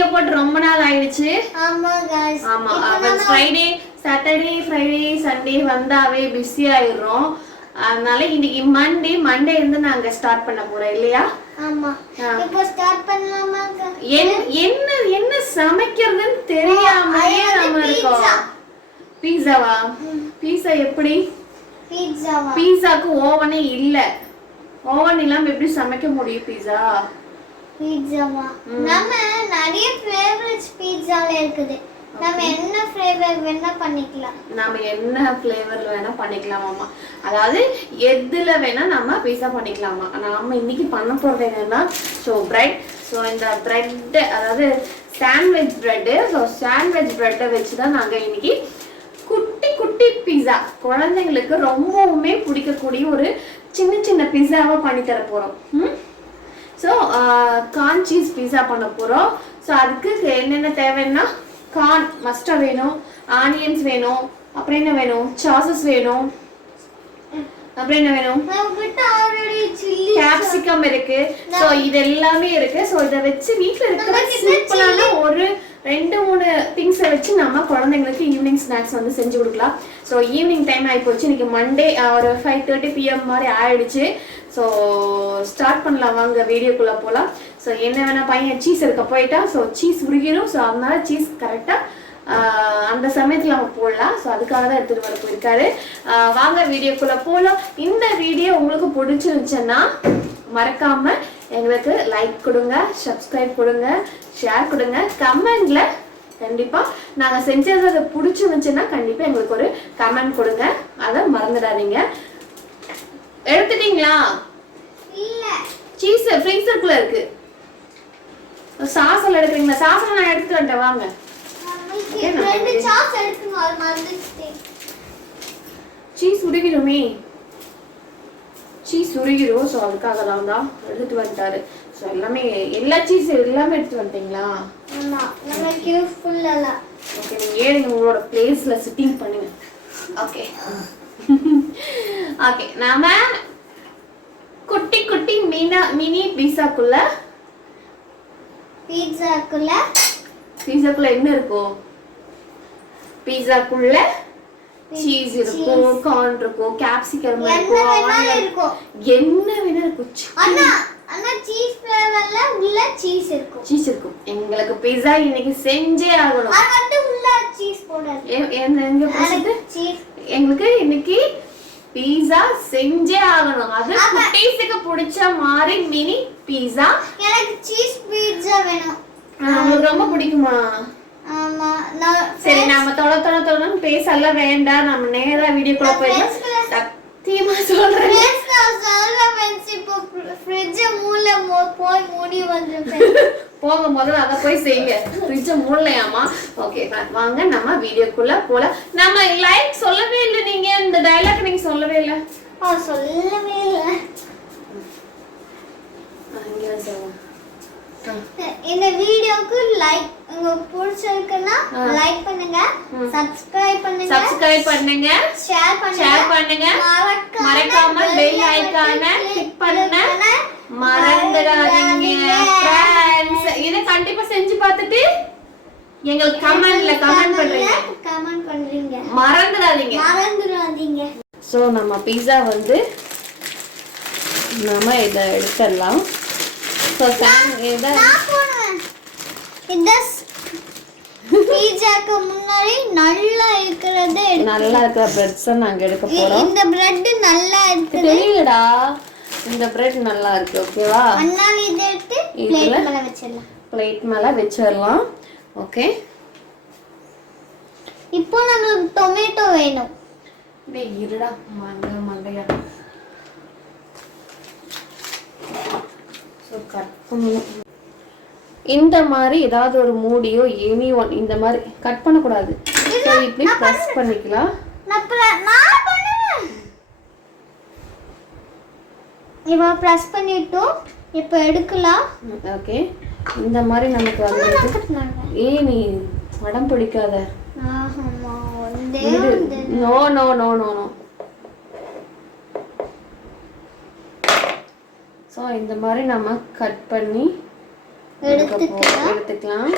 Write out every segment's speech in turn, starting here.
Video போட்டு ரொம்ப நாள் ஆயிடுச்சு. ஆமா guys. ஆமா அவன் ஃப்ரைடே சாட்டர்டே ஃப்ரைடே சண்டே வந்தாவே பிஸி ஆயிடுறோம். அதனால இன்னைக்கு மண்டே மண்டே இருந்து நாங்க ஸ்டார்ட் பண்ண போறோம் இல்லையா? ஆமா. இப்போ ஸ்டார்ட் பண்ணலாமா என்ன என்ன சமைக்கிறதுன்னு தெரியாமலே நம்ம. இருக்கோம். பீஸாவா பீஸா எப்படி? பீட்சாவா பீஸாக்கு ஓவனே இல்ல. ஓவன் இல்லாம எப்படி சமைக்க முடியும் பீஸா பீட்சாவா நம்ம நிறைய ஃபேவரட்ஸ் பீட்சால இருக்குது. நம்ம என்ன ஃப்ளேவர் வேணா பண்ணிக்கலாம். நாம என்ன ஃப்ளேவர்ல வேணா பண்ணிக்கலாமாமா அதாவது எதுல வேணா நம்ம பீஸா பண்ணிக்கலாமா நாம இன்னைக்கு பண்ண போறது என்னன்னா ஸோ பிரெட் ஸோ இந்த பிரெட் அதாவது சாண்ட்விச் பிரெட்டு ஸோ சாண்ட்விச் பிரெட்டை வச்சு தான் நாங்கள் இன்னைக்கு குட்டி குட்டி பீஸா குழந்தைங்களுக்கு ரொம்பவுமே பிடிக்கக்கூடிய ஒரு சின்ன சின்ன பீஸாவை பண்ணி தர போகிறோம் ம்? ஸோ கார்ன் சீஸ் பீஸா பண்ண போகிறோம் ஸோ அதுக்கு என்னென்ன தேவைன்னா கார்ன் மஸ்டாக வேணும் ஆனியன்ஸ் வேணும் அப்புறம் என்ன வேணும்? சாசஸ் வேணும். அப்புறம் என்ன வேணும்? கேப்சிகம் இருக்கு. ஸோ இது எல்லாமே இருக்கு. ஸோ இதை வச்சு வீட்டில் இருக்கிற சிம்பிளான ஒரு ரெண்டு மூணு திங்ஸை வச்சு நம்ம குழந்தைங்களுக்கு ஈவினிங் ஸ்நாக்ஸ் வந்து செஞ்சு கொடுக்கலாம். ஸோ ஈவினிங் டைம் ஆகி போச்சு இன்னைக்கு மண்டே ஒரு ஃபைவ் தேர்ட்டி பிஎம் மாதிரி ஆயிடுச்சு. ஸோ ஸ்டார்ட் பண்ணலாம் வாங்க வீடியோக்குள்ளே போகலாம் ஸோ என்ன வேணால் பையன் சீஸ் இருக்க போயிட்டா ஸோ சீஸ் உருகிடும் ஸோ அதனால சீஸ் கரெக்டாக அந்த சமயத்தில் நம்ம போடலாம். ஸோ அதுக்காக தான் எடுத்துகிட்டு வர போயிருக்காரு. வாங்க வீடியோக்குள்ளே போகலாம் இந்த வீடியோ உங்களுக்கு பிடிச்சிருந்துச்சுன்னா மறக்காமல் எங்களுக்கு லைக் கொடுங்க சப்ஸ்கிரைப் கொடுங்க ஷேர் கொடுங்க கமெண்ட்ல கண்டிப்பா நாங்க செஞ்சது அது பிடிச்சிருந்துச்சுன்னா கண்டிப்பா எங்களுக்கு ஒரு கமெண்ட் கொடுங்க. அதை மறந்துடாதீங்க. எடுத்துட்டீங்களா? சீஸ் ஃப்ரீசருக்குள்ள இருக்கு சாசல் எடுக்கிறீங்களா? சாசல் நான் எடுத்துட்டு வந்துட்டேன் வாங்க. சாஸ் சீஸ் உருகிடுமே. சீஸ் உருகிடும் ஸோ அதுக்காக தான் தான் எடுத்துட்டு வந்துட்டாரு. ஸோ எல்லாமே எல்லா சீஸ் எல்லாமே எடுத்துட்டு வந்துட்டீங்களா? ஆமா நமக்கு யூஸ்ஃபுல் அல்ல ஓகே நீங்கள் ஏறுங்க உங்களோட பிளேஸில் சிட்டிங் பண்ணுங்க? ஓகே ஓகே நாம குட்டி குட்டி மீனா மினி பீஸாக்குள்ள பீட்சாக்குள்ள பீஸாக்குள்ள என்ன இருக்கும்? பீஸாக்குள்ள சீஸ் இருக்கும் கார்ன் இருக்கும் கேப்சிகம் இருக்கும் என்ன வேணா இருக்கும்? அண்ணா சீஸ் ஃப்ளேவர்ல உள்ள சீஸ் இருக்கும். சீஸ் இருக்கும். எங்களுக்கு பீஸா இன்னைக்கு செஞ்சே ஆகணும். அது மட்டும் உள்ள சீஸ் போடாது. எங்க எங்களுக்கு இன்னைக்கு பீஸா செஞ்சே ஆகணும். அது. குட்டீஸுக்கு பிடிச்ச மாதிரி மினி பீஸா எனக்கு சீஸ் பீட்சா வேணும். உங்களுக்கு ரொம்ப பிடிக்குமா? சரி நாம தொலை தொலை தொலைன்னு பேசலாம் வேண்டாம். நம்ம நேரா வீடியோக்குள்ள நான் போயிடலாம். சத்தியமா சொல்றேன். போங்க முதல்ல அதை போய் செய்யுங்க. ஃப்ரிட்ஜை மூடலையாமா ஓகே வாங்க நம்ம வீடியோக்குள்ள போலாம். நம்ம லைக் சொல்லவே இல்லை நீங்க. இந்த டைலாக் நீங்க சொல்லவே இல்லை. சொல்லவே இல்லை. வந்து சொல்லுங்க. இந்த வீடியோக்கு லைக் உங்களுக்கு பிடிச்சிருக்குன்னா. லைக் பண்ணுங்க சப்ஸ்கிரைப் பண்ணுங்க சப்ஸ்கிரைப் பண்ணுங்க. ஷேர் பண்ணுங்க. ஷேர் பண்ணுங்க. மறக்காம பெல் ஐகான கிளிக் பண்ண மறந்துடாதீங்க. ஃப்ரெண்ட்ஸ் இதை கண்டிப்பா செஞ்சு பார்த்துட்டு எங்களுக்கு கமெண்ட்ல கமெண்ட் பண்றீங்க. கமெண்ட் பண்றீங்க. மறந்துடாதீங்க. மறந்துடாதீங்க. ஸோ நம்ம பீஸா வந்து நம்ம இதை எடுத்துடலாம். ஸோ இதை நான் போடுவேன் இந்த பீட்சாக்கு முன்னாடி நல்லா இருக்கிறது நல்லா இருக்கிற பிரெட்ஸை நாங்கள் எடுக்க போகிறோம் இந்த பிரெட் நல்லா தெரியலடா. இந்த பிரெட் நல்லா இருக்கு ஓகேவா அதனால இதை எடுத்து? பிளேட் மேல வச்சிடலாம். பிளேட் மேலே வச்சிடலாம். ஓகே இப்போ நம்மளுக்கு டொமேட்டோ வேணும். இருடா. மங்க மண்டையா ஸோ கட் பண்ணணும் இந்த மாதிரி ஏதாவது ஒரு மூடியோ எனி ஒன் இந்த மாதிரி கட் பண்ணக்கூடாது. ஸோ இப்படி ப்ரெஸ் பண்ணிக்கலாம். இப்போ ப்ரெஸ் பண்ணிட்டோம். இப்போ எடுக்கலாம். ஓகே. இந்த மாதிரி நமக்கு வந்து ஏ நீ உடம்பு பிடிக்காத. No no no no no so இந்த மாதிரி நம்ம கட் பண்ணி எடுத்துக்கலாம். எடுத்துக்கலாம்.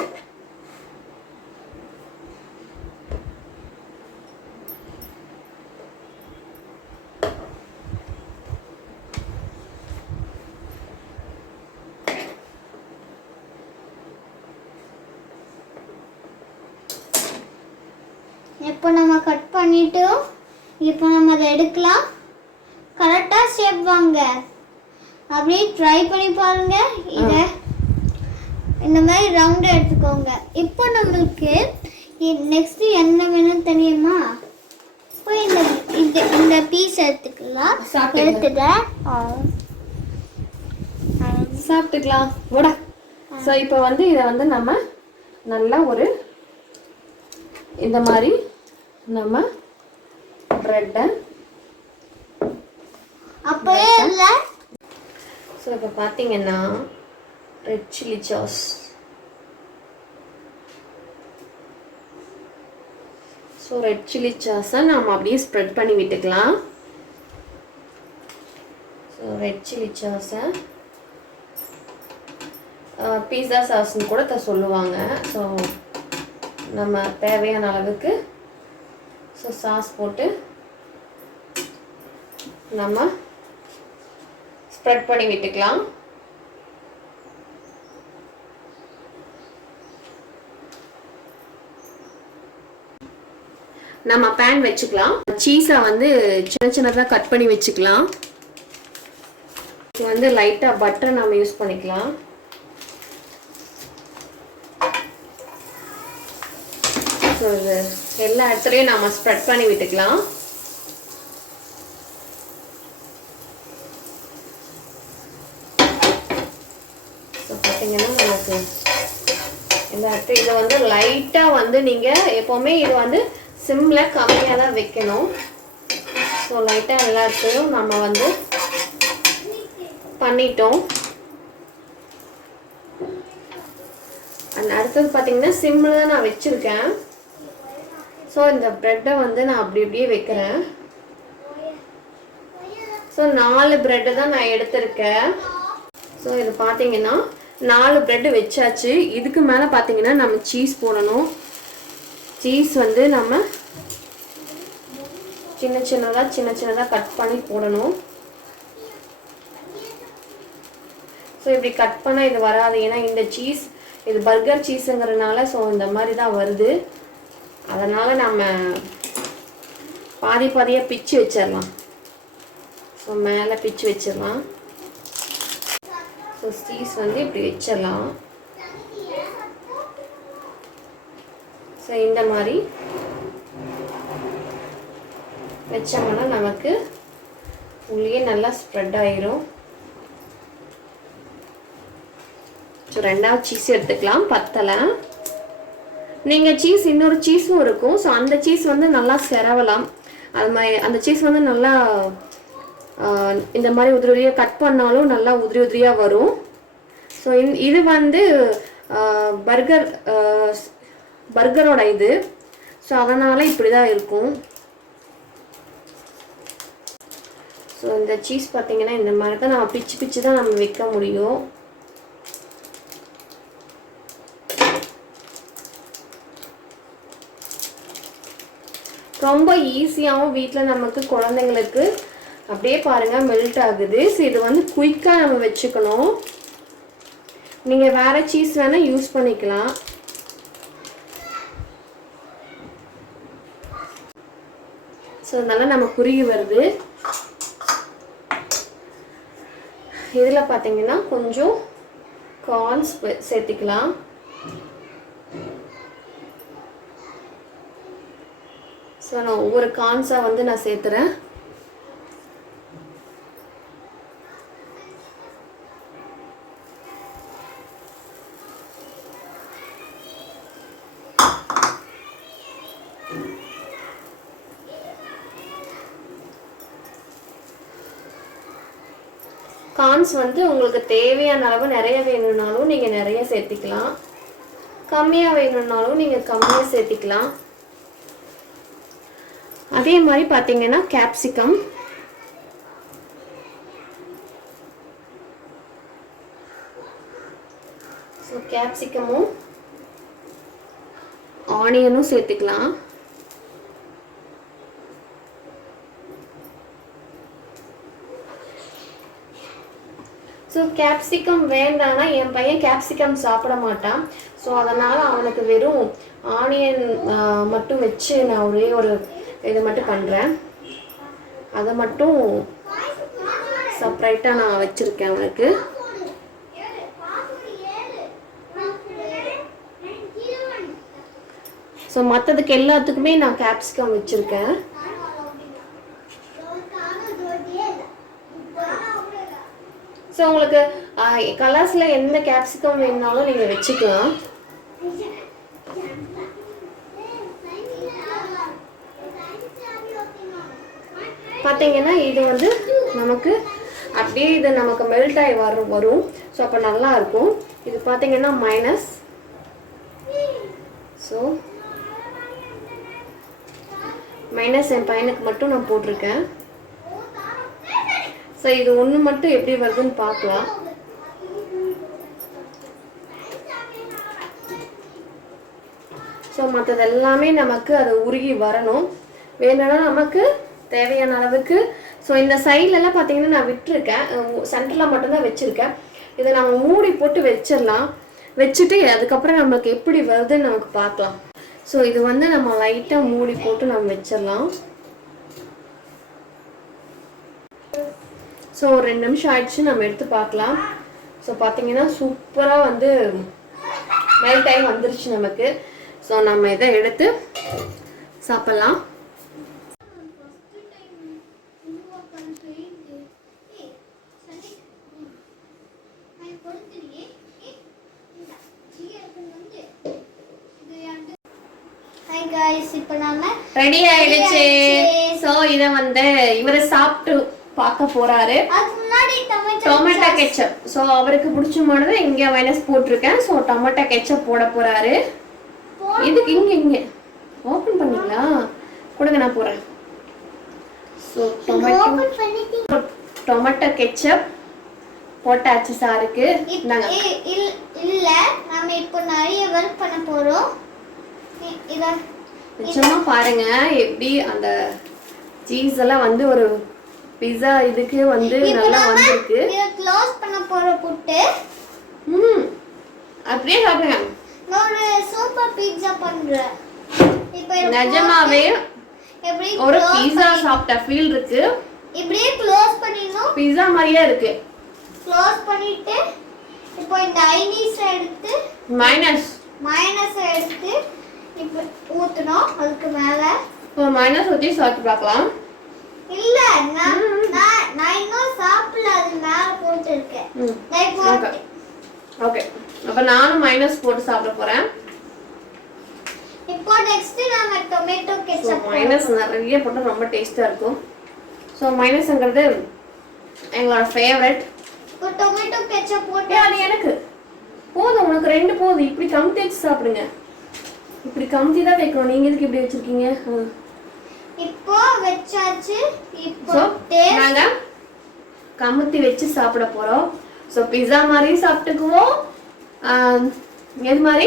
இப்போ நம்ம கட் பண்ணிட்டோம். இப்போ நம்ம அதை எடுக்கலாம். கரெக்டாக ஷேப் வாங்க. அப்படியே ட்ரை பண்ணி பாருங்க. இதை இந்த மாதிரி ரவுண்டாக எடுத்துக்கோங்க. இப்போ நம்மளுக்கு நெக்ஸ்ட் என்ன வேணும் தெரியுமா? இப்போ இந்த இந்த இந்த பீஸ் எடுத்துக்கலாம். எடுத்துட்டேன் சாப்பிட்டுக்கலாம். விட ஸோ இப்போ வந்து இதை வந்து நம்ம நல்லா ஒரு இந்த மாதிரி நம்ம ப்ரெட்டை அப்பவே இல்லை. ஸோ இப்போ பார்த்தீங்கன்னா red chilli sauce so red chilli சாஸை நாம் அப்படியே ஸ்ப்ரெட் பண்ணி விட்டுக்கலாம். ஸோ ரெட் சில்லி சாஸை பீஸா சாஸ்ன்னு கூட த சொல்லுவாங்க. ஸோ நம்ம தேவையான அளவுக்கு ஸோ சாஸ் போட்டு நம்ம ஸ்ப்ரெட் பண்ணி விட்டுக்கலாம். நம்ம பேன் வச்சுக்கலாம். சீஸை வந்து சின்ன சின்னதாக கட் பண்ணி வச்சுக்கலாம். வந்து லைட்டாக பட்டர் நம்ம யூஸ் பண்ணிக்கலாம். ஸோ இது எல்லா இடத்துலையும் நம்ம ஸ்ப்ரெட் பண்ணி விட்டுக்கலாம் ஸோ பார்த்தீங்கன்னா நமக்கு இந்த இடத்து இதை வந்து லைட்டாக வந்து நீங்கள் எப்போவுமே இது வந்து சிம்மில் கம்மியாக தான் வைக்கணும். ஸோ லைட்டாக எல்லா நம்ம வந்து பண்ணிட்டோம். அண்ட் அடுத்தது பார்த்தீங்கன்னா சிம்மில் தான் நான் வச்சுருக்கேன். ஸோ இந்த ப்ரெட்டை வந்து நான் அப்படி அப்படியே வைக்கிறேன். ஸோ நாலு ப்ரெட்டு தான் நான் எடுத்திருக்கேன். ஸோ இது பார்த்தீங்கன்னா நாலு பிரெட் வச்சாச்சு. இதுக்கு மேலே பார்த்தீங்கன்னா நம்ம சீஸ் போடணும். சீஸ் வந்து நம்ம சின்ன சின்னதாக சின்ன சின்னதாக கட் பண்ணி போடணும். ஸோ இப்படி கட் பண்ணால் இது வராது. ஏன்னா இந்த சீஸ் இது பர்கர் சீஸுங்கிறதுனால ஸோ இந்த மாதிரி தான் வருது. அதனால் நம்ம பாதி பாதியாக பிச்சு வச்சிடலாம் ஸோ மேலே பிச்சு வச்சிடலாம் ஸோ சீஸ் வந்து இப்படி வச்சிடலாம். ஸோ இந்த மாதிரி வச்சோம்னா நமக்கு உள்ளே நல்லா ஸ்ப்ரெட் ஆயிரும். ஸோ ரெண்டாவது சீஸ் எடுத்துக்கலாம் பத்தலை. நீங்கள் சீஸ் இன்னொரு சீஸும் இருக்கும். ஸோ அந்த சீஸ் வந்து நல்லா செரவலாம். அது மாதிரி அந்த சீஸ் வந்து நல்லா இந்த மாதிரி உதிரி உதிரியாக கட் பண்ணாலும் நல்லா உதிரி உதிரியாக வரும். ஸோ இது வந்து பர்கர் பர்கரோட இது. ஸோ அதனால் இப்படி தான் இருக்கும். ஸோ இந்த சீஸ் பார்த்தீங்கன்னா இந்த மாதிரி தான் நம்ம பிச்சு பிச்சு தான் நம்ம வைக்க முடியும். ரொம்ப ஈஸியாகவும் வீட்டில் நமக்கு குழந்தைங்களுக்கு அப்படியே பாருங்கள் மெல்ட் ஆகுது. ஸோ இது வந்து குயிக்காக நம்ம வச்சுக்கணும். நீங்கள் வேறு சீஸ் வேணால் யூஸ் பண்ணிக்கலாம். ஸோ அதனால் நம்ம குறுகி வருது. இதில் பார்த்தீங்கன்னா கொஞ்சம் கார்ன்ஸ் சேர்த்திக்கலாம். ஸோ நான் ஒவ்வொரு கார்ன்ஸாக வந்து நான் சேர்த்துறேன். கார்ன்ஸ் வந்து உங்களுக்கு தேவையான அளவு நிறைய வேணும்னாலும் நீங்கள் நிறைய சேர்த்திக்கலாம். கம்மியாக வேணும்னாலும் நீங்கள் கம்மியாக சேர்த்திக்கலாம். அதே மாதிரி பார்த்தீங்கன்னா கேப்சிகம் ஸோ கேப்சிகமும் ஆனியனும் சேர்த்துக்கலாம். ஸோ கேப்சிகம் வேண்டாம்னா என் பையன் கேப்சிகம் சாப்பிட மாட்டான். ஸோ அதனால் அவனுக்கு வெறும் ஆனியன் மட்டும் வச்சு நான் ஒரே ஒரு இது மட்டும் பண்ணுறேன் அதை மட்டும் செப்பரேட்டாக நான் வச்சுருக்கேன் அவனுக்கு. ஸோ மற்றதுக்கு எல்லாத்துக்குமே நான் கேப்சிகம் வச்சுருக்கேன். ஸோ உங்களுக்கு கலர்ஸில் எந்த கேப்சிகம் வேணுனாலும் நீங்கள் வச்சுக்கலாம். பார்த்தீங்கன்னா இது வந்து நமக்கு அப்படியே இது நமக்கு மெல்ட் ஆகி வர வரும். ஸோ அப்போ நல்லா இருக்கும். இது பார்த்தீங்கன்னா மைனஸ் ஸோ மைனஸ் என் பையனுக்கு மட்டும் நான் போட்டிருக்கேன். ஸோ இது ஒன்று மட்டும் எப்படி வருதுன்னு பார்க்கலாம். ஸோ மற்றது எல்லாமே நமக்கு அது உருகி வரணும். வேணும்னா நமக்கு தேவையான அளவுக்கு. ஸோ இந்த சைட்லலாம் பார்த்தீங்கன்னா நான் விட்டுருக்கேன். சென்டரில் மட்டும்தான் வச்சுருக்கேன். இதை நம்ம மூடி போட்டு வச்சிடலாம். வச்சுட்டு அதுக்கப்புறம் நம்மளுக்கு எப்படி வருதுன்னு நமக்கு பார்க்கலாம். ஸோ இது வந்து நம்ம லைட்டாக மூடி போட்டு நம்ம வச்சிடலாம். ஸோ ஒரு ரெண்டு நிமிஷம் ஆயிடுச்சு நம்ம எடுத்து பார்க்கலாம். ஸோ பார்த்தீங்கன்னா சூப்பராக வந்து மெல்ட் ஆகி வந்துருச்சு நமக்கு. ஸோ நம்ம இதை எடுத்து சாப்பிட்லாம். ரெடி ஆயிடுச்சு. ஸோ இதை வந்து இவர் சாப்பிட்டு பார்க்க போறாரு. டொமேட்டோ கெச்சப் ஸோ அவருக்கு பிடிச்சமானது இங்கே மைனஸ் போட்டிருக்கேன். ஸோ டொமேட்டோ கெச்சப் போட போறாரு. இதுக்கு இங்க இங்க. ஓப்பன் பண்ணீங்களா? கொடுங்க நான் போறேன். ஸோ டொமேட்டோ டொமேட்டோ கெச்சப் போட்டாச்சு சாருக்கு. இல்ல நாம இப்போ நிறைய ஒர்க் பண்ண போறோம். நிச்சயமா பாருங்க எப்படி அந்த சீஸ் எல்லாம் வந்து ஒரு பிஸா இதுக்கு வந்து நல்லா வந்திருக்கு. க்ளோஸ் பண்ண போற புட்டு ம் அப்படியே சாப்பிடுங்க. நான் ஒரு சூப்பர் பீட்சா பண்றேன். இப்போ நிஜமாவே எப்படி ஒரு பீஸா சாப்பிட்ட ஃபீல் இருக்கு. இப்படியே க்ளோஸ் பண்ணிடணும். பீஸா மாதிரியே இருக்கு. க்ளோஸ் பண்ணிட்டு இப்போ இந்த ஐனீஸ் எடுத்து மைனஸ் மைனஸ் எடுத்து இப்போ ஊத்தணும். அதுக்கு மேல. இப்போ மைனஸ் ஊற்றி சாப்பிட்டு பார்க்கலாம். இல்ல நான் நான் இன்னும் சாப்பிடல அது மேல போட்டு இருக்கேன் ஓகே. அப்போ நானும் மைனஸ் போட்டு சாப்பிட போகிறேன் இப்போ நெக்ஸ்ட் நாம டொமேட்டோ கெச்சப் மைனஸ் நிறைய போட்டால் ரொம்ப டேஸ்ட்டாக இருக்கும். ஸோ மைனஸ்ங்கிறது எங்களோட ஃபேவரட் இப்போ டொமேட்டோ கெச்சப் போட்டு அது எனக்கு. போதும் உனக்கு ரெண்டு போதும். இப்படி கமுத்தி வச்சு சாப்பிடுங்க. இப்படி கமுத்தி தான் வைக்கணும். நீங்கள் எதுக்கு இப்படி வச்சிருக்கீங்க? இப்போ வச்சாச்சு இப்போ நாங்கள் கமுத்தி வச்சு சாப்பிட போகிறோம் ஸோ பிஸா மாதிரியும் சாப்பிட்டுக்குவோம். எது மாதிரி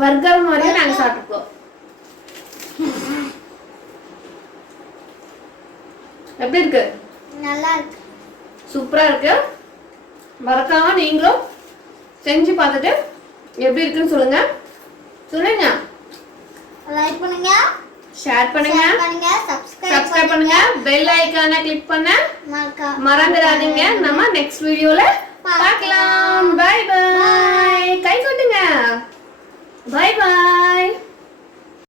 பர்கர் மாதிரியும் நாங்கள் சாப்பிட்டுக்குவோம். எப்படி இருக்கு? நல்லா இருக்கு சூப்பரா இருக்கு. மறக்காம நீங்களும் செஞ்சு பார்த்துட்டு எப்படி இருக்குன்னு சொல்லுங்க. சொல்லுங்க. லைக் பண்ணுங்க. ஷேர் பண்ணுங்க. சப்ஸ்கிரைப் பண்ணுங்க. பெல் ஐகானை கிளிக் பண்ண மறந்துடாதீங்க. நம்ம நெக்ஸ்ட் வீடியோல பார்க்கலாம். பை பாய் கை கொட்டுங்க. Bye bye